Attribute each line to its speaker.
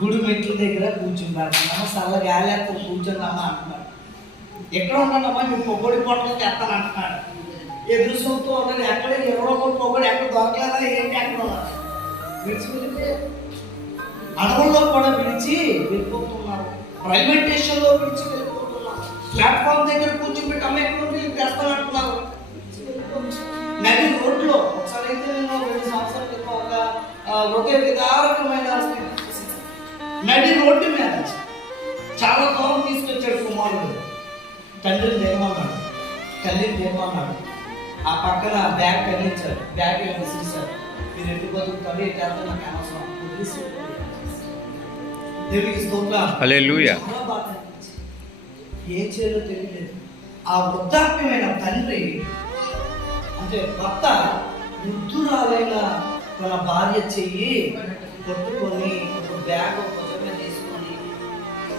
Speaker 1: గుడి మెట్ల దగ్గర కూర్చున్నారు చల్ల గాలేస్తూ కూర్చున్నామా అంటున్నాడు. ఎక్కడ ఉన్నాడమ్మా నువ్వు పొగడి పొట్టలు తెస్తాను అంటున్నాడు. ఎదురు సొంతూ ఉన్నది ఎక్కడ ఎవరో కూడా పొగడి ఎక్కడ దొరకలేదా? ఏంటి ఎక్కడ? ఉన్నారు అడవుల్లో కూడా పిలిచి వెళ్ళిపోతున్నారు. రైల్వే స్టేషన్లో పిలిచి వెళ్ళిపోతున్నారు. ప్లాట్ఫామ్ దగ్గర కూర్చోబెట్టి అమ్మ ఎక్కడ ఉంది? తెస్తాను అంటున్నారు నది రోడ్లో ఒకసారి అయితే నేను రెండు సంవత్సరాల క్రితం ఒక హృదయ విదారకమైన నడి రోడ్డు మీద చాలా దూరం తీసుకొచ్చాడు కుమారుడు. తండ్రిని దిగమన్నాడు తల్లిని దిగమన్నాడు ఆ పక్కన బ్యాగ్ కదిలించాడు బ్యాగ్ విసిరిశాడు మీరు ఎటు బతుకుతాడు ఎటు వెళ్తాడు నాకు అనవసరం. దేవునికి స్తోత్రం. ఏం చేయాలో తెలియలేదు. ఆ వృద్ధాప్యమైన తండ్రి అంటే భర్త వృద్ధురాలైన తన భార్య చెయ్యి కొట్టుకొని